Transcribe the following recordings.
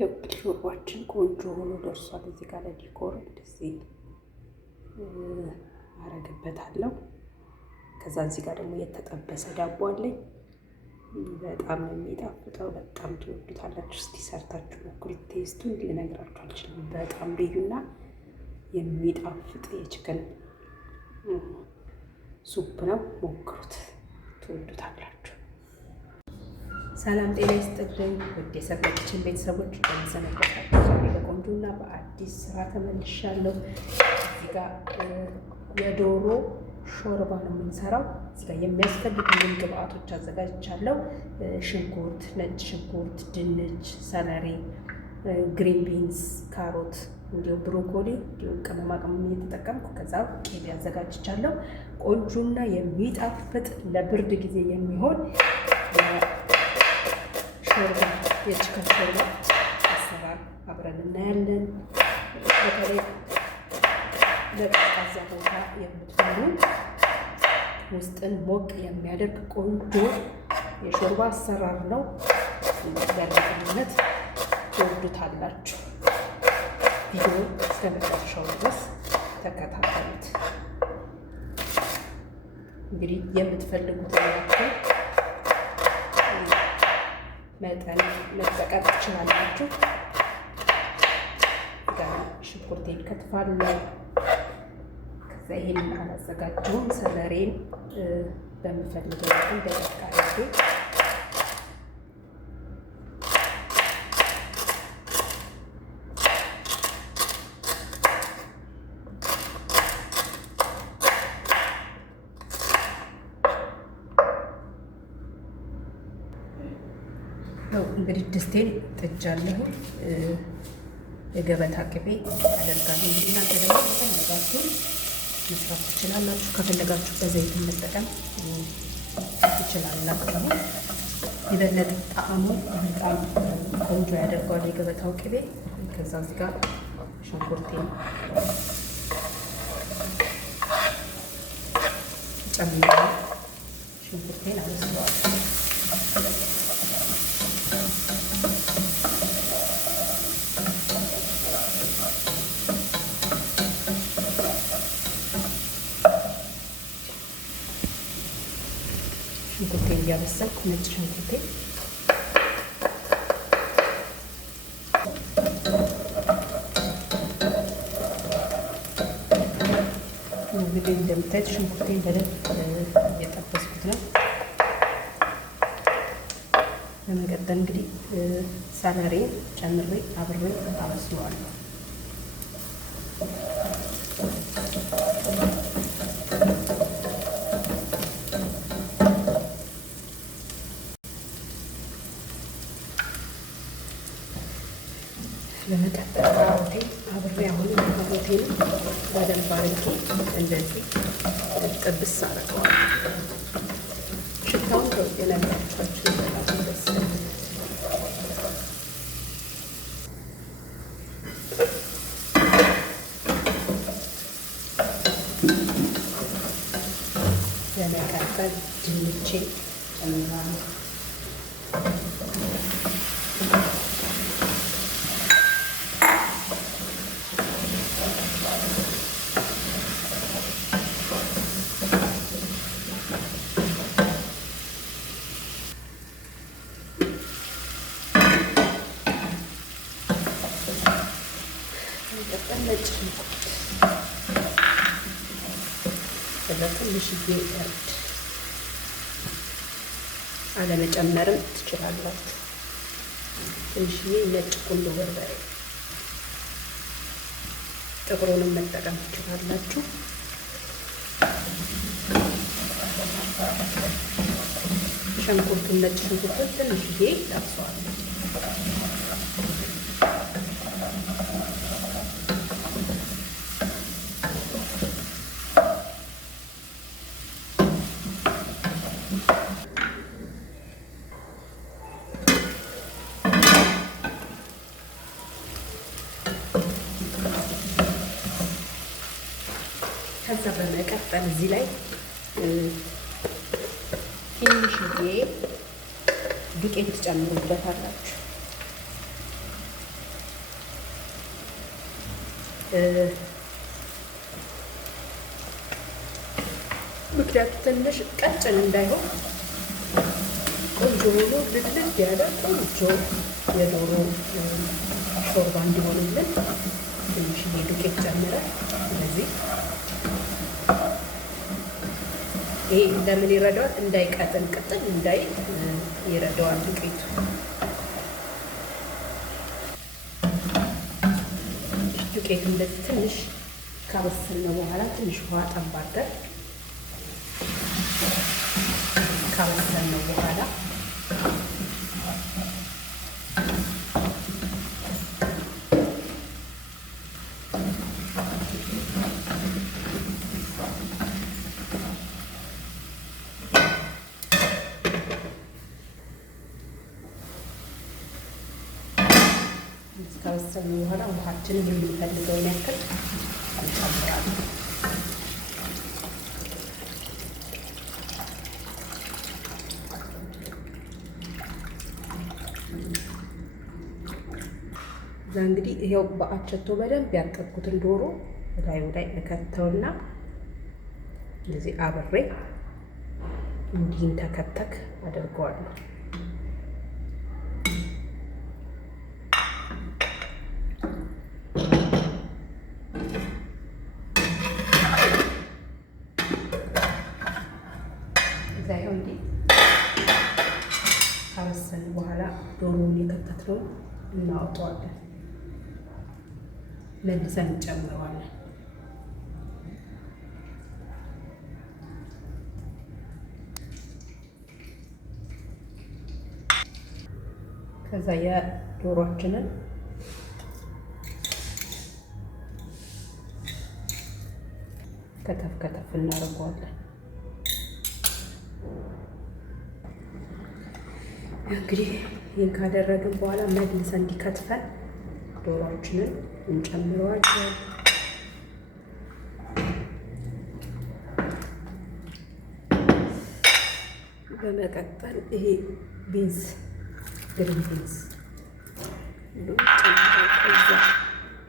ሾርባችን ቆንጆ ሆኖ ደርሷል። እዚህ ጋር ለዲኮር እንደዚህ አረግበታለሁ። ከዛ እዚህ ጋር ደግሞ የተጠበሰ ዳቦ አለኝ። በጣም የሚጣፍጠው በጣም ትወዱታላችሁ። እስቲ ሰርታችሁ ሞክሩት። ቴስቱን ልነግራችሁ አልችልም። በጣም ልዩና የሚጣፍጥ የችክን ሱፕ ነው። ሞክሩት፣ ትወዱታላችሁ። ሰላም ጤና ይስጥልኝ ውድ የሰብለ ኪችን ቤተሰቦች፣ እንደምሰነበታችሁ። ዛሬ በቆንጆና በአዲስ ስራ ተመልሻለሁ። እዚህ ጋር የዶሮ ሾርባ ነው የምንሰራው። እዚህ ጋር የሚያስፈልጉንን ግብአቶች አዘጋጅቻለሁ። ሽንኩርት፣ ነጭ ሽንኩርት፣ ድንች፣ ሰለሪ፣ ግሪን ቢንስ፣ ካሮት እንዲሁም ብሮኮሊ እንዲሁም ቅመማ ቅመም እየተጠቀምኩ ከዛ ቂቤ አዘጋጅቻለሁ። ቆንጆና የሚጣፍጥ ለብርድ ጊዜ የሚሆን ሾርባ የችከን ሾርባ አሰራር አብረን እናያለን። በተለይ ለቀዝቃዛ ቦታ የምትሆኑ ውስጥን ሞቅ የሚያደርግ ቆንጆ የሾርባ አሰራር ነው። በእርግጠኝነት ትወዱታላችሁ። ቪዲዮ እስከ መጨረሻው ድረስ ተከታተሉት። እንግዲህ የምትፈልጉትን ያክል መጠን መጠቀም ትችላላችሁ። ሽንኩርቴን ከትፋለሁ። ከዛ ይሄንን አላዘጋጀውም። ሰለሬን በምፈልገው መጠን ደቀቅ አድርጌ እንግዲህ ድስቴን ጥጃለሁ። የገበታ ቅቤ አደርጋለሁ። እንግዲህ እናንተ ደግሞ ከፈለጋችሁ መስራት ትችላላችሁ። ከፈለጋችሁ በዘይት መጠቀም ትችላላችሁ። የበለጠ ጣዕሙ በጣም ቆንጆ ያደርገዋል የገበታው ቅቤ። ከዛ እዚህ ጋር ሽንኩርቴን ጨምራለሁ። ሽንኩርቴን አበስለዋለሁ። ሽንኩርቴን እያበሰልኩ ነጭ ሽንኩርቴ እንግዲህ እንደምታዩት ሽንኩርቴን በደንብ እየጠበስኩት ነው። በመቀጠል እንግዲህ ሰለሬን ጨምሬ አብሬ አበስለዋለሁ። በመቀጠል ካሮቴን አብሬ አሁን ካሮቴን በደንብ አድርጌ እንደዚህ ጥብስ አደርገዋለሁ። ሽታውን የነገርኳችሁ በጣም ደስ ይላል። በመቀጠል ድንቼን ጨምራለሁ። ነጭ ሽንኩርት ከዛ ትንሽዬ እርድ አለመጨመርም ትችላላችሁ። ትንሽዬ ነጭ ቁንዶ በርበሬ፣ ጥቁሩንም መጠቀም ትችላላችሁ። ሽንኩርቱን ነጭ ሽንኩርቱን ትንሽዬ ጠብሰዋለሁ። ከዛ በመቀጠል እዚህ ላይ ትንሽዬ ዱቄት ትጨምሩበታላችሁ። ምክንያቱ ትንሽ ቀጭን እንዳይሆን ቆንጆ ሆኖ ልልል ያለ ቆንጆ የዶሮ ሾርባ እንዲሆንልን ትንሽዬ ዱቄት ጨምረን ስለዚህ ይሄ ለምን ይረዳዋል? እንዳይቀጥን ቅጥል እንዳይ ይረዳዋል ዱቄቱ። ዱቄቱ እንደዚህ ትንሽ ካበሰልነው በኋላ ትንሽ ውሃ ጠብ አድርገን ካበሰልነው በኋላ ካበሰልነው በኋላ ውሃችንን የምንፈልገውን ያክል እንጨምራለን። እዛ እንግዲህ ይሄው በአቸቶ በደንብ ያጠብኩትን ዶሮ ላዩ ላይ እከተውና እንደዚህ አብሬ እንዲህን ተከተክ አድርገዋለሁ። እዛ ይኸው እንዲህ ካበሰልን በኋላ ዶሮውን የከተትነው እናወጣዋለን። መልሰን እንጨምረዋለን። ከዛ የዶሮአችንን ከተፍ ከተፍ እናደርገዋለን። እንግዲህ ይህን ካደረግን በኋላ መልሰን እንዲከትፈን ዶሮአችንን እንጨምረዋለን። በመቀጠል ይሄ ቢንስ ግሪን ቢንስ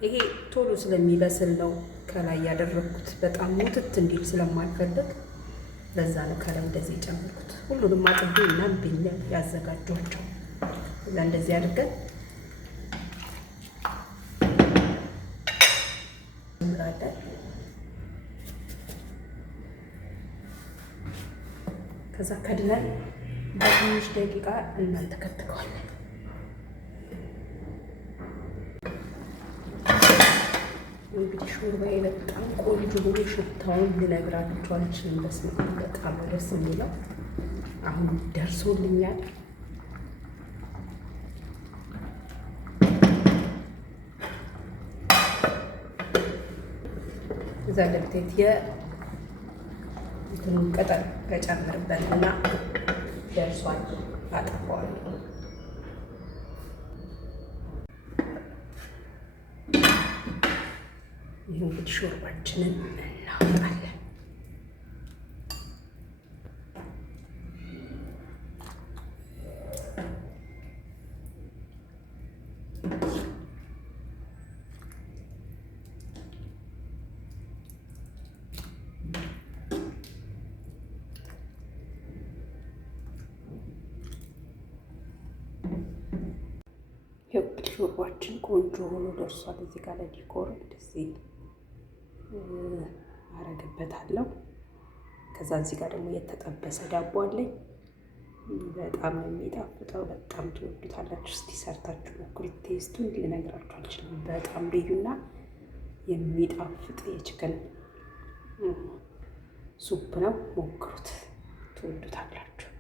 ይሄ ቶሎ ስለሚበስል ነው ከላይ ያደረኩት። በጣም ሙትት እንዲል ስለማልፈልግ ለዛ ነው ከላይ እንደዚህ የጨመርኩት። ሁሉንም አጥቤ እና ብኛ ያዘጋጇቸው እዛ እንደዚህ አድርገን እንራዳለን። ከዛ ከድነን በትንሽ ደቂቃ እናንተከትከዋለን። እንግዲህ ሾርባዬ በጣም ቆንጆ ሆኖ ሽታውን ልነግራችሁ አልችልም። በስመ አብ በጣም ደስ የሚለው አሁን ደርሶልኛል። እዛ ለብቴት የእንትኑን ቅጠል ከጨምርበትና ደርሷል። አጠፋዋለሁ። ይህ እንግዲህ ሾርባችንን እናወጣለን። ሾርባችን ቆንጆ ሆኖ ደርሷል። እዚህ ጋር ለዲኮር እንደዚህ አረግበታለሁ። ከዛ እዚህ ጋር ደግሞ የተጠበሰ ዳቦ አለኝ። በጣም የሚጣፍጠው በጣም ትወዱታላችሁ። እስቲ ሰርታችሁ ሞክሩት። ቴስቱን ልነግራችሁ አልችልም። በጣም ልዩና የሚጣፍጥ የችክን ሱፕ ነው። ሞክሩት፣ ትወዱታላችሁ።